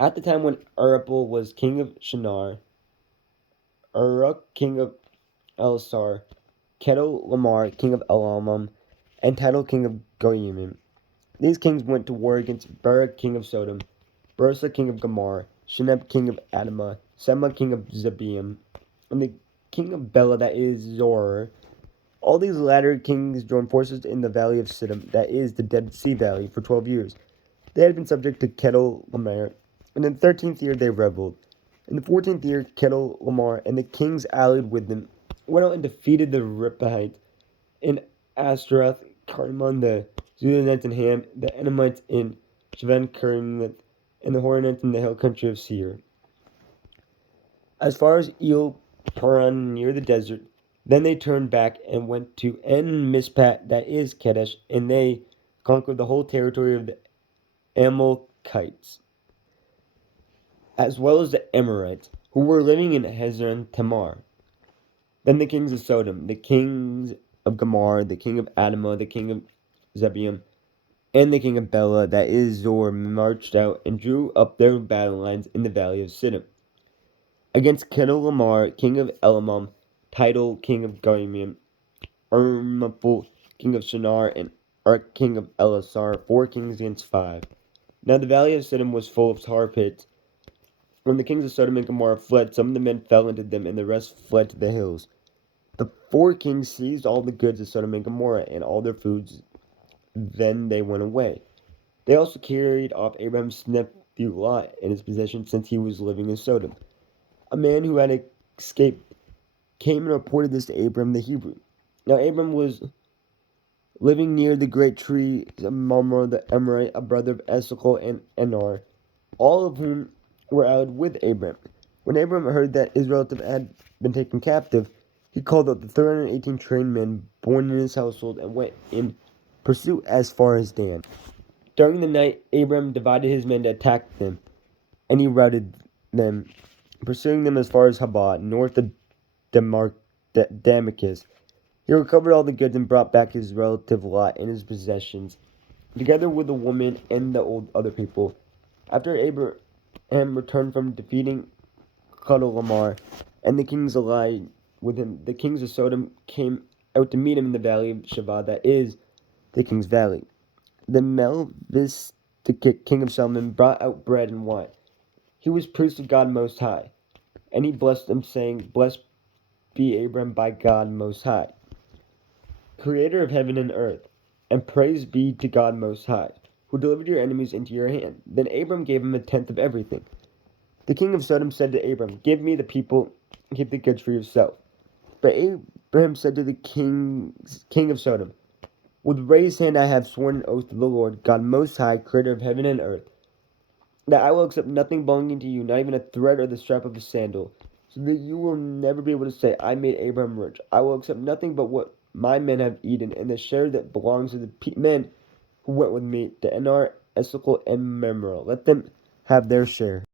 At the time when Abel was king of Shinar, Uruk king of Elasar, Kedorlaomer king of Elamam, and Tidal king of Goyimim. These kings went to war against Bera king of Sodom, Bursa king of Gomorrah, Shinab king of Admah, Sema king of Zebaim, and the king of Bela, that is Zor. All these latter kings joined forces in the valley of Siddim, that is the Dead Sea Valley, for 12 years. They had been subject to Kedorlaomer, and in the 13th year they rebelled. In the 14th year, Kedorlaomer and the kings allied with them went out and defeated the Rephahites in Ashtaroth, Carmon, the Zulanites in Ham, the Edomites in Shavan Kerimith, and the Horonites in the hill country of Seir. As far as El Paran near the desert, then they turned back and went to En Mishpat, that is Kadesh, and they conquered the whole territory of the Amalekites, as well as the Amorites, who were living in Hazazon Tamar. Then the kings of Sodom, the kings of Gomorrah, the king of Admah, the king of Zebaim, and the king of Bela, that is Zor, marched out and drew up their battle lines in the valley of Siddim against Kedorlaomer, king of Elamam, Tidal, king of Goyimim, Ermapul, king of Shinar, and Uruk, king of Elasar, 4 kings against 5. Now the valley of Siddim was full of tar pits. When the kings of Sodom and Gomorrah fled, some of the men fell into them, and the rest fled to the hills. The 4 kings seized all the goods of Sodom and Gomorrah and all their foods. Then they went away. They also carried off Abraham's nephew Lot and his possessions, since he was living in Sodom. A man who had escaped came and reported this to Abram the Hebrew. Now Abram was living near the great tree of Mamre the Amorite, a brother of Esau and Enar, all of whom were allied with Abram. When Abram heard that his relative had been taken captive, he called out the 318 trained men born in his household and went in pursuit as far as Dan. During the night, Abram divided his men to attack them, and he routed them, pursuing them as far as Habah, north of Damascus. He recovered all the goods and brought back his relative Lot and his possessions, together with the woman and the other people. After Abraham returned from defeating Kedorlaomer and the kings allied with him, the kings of Sodom came out to meet him in the valley of Shavah, that is the king's valley. The Melchizedek, king of Salmon, brought out bread and wine. He was priest of God Most High, and he blessed them, saying, "Blessed be Abram by God Most High, creator of heaven and earth, and praise be to God Most High, who delivered your enemies into your hand." Then Abram gave him 1/10 of everything. The king of Sodom said to Abram, "Give me the people, and keep the goods for yourself." But Abraham said to the king of Sodom, "With raised hand I have sworn an oath to the Lord, God Most High, creator of heaven and earth, that I will accept nothing belonging to you, not even a thread or the strap of a sandal, so that you will never be able to say, 'I made Abraham rich.' I will accept nothing but what my men have eaten, and the share that belongs to the men who went with me, to Enar, Esau, and Memra. Let them have their share."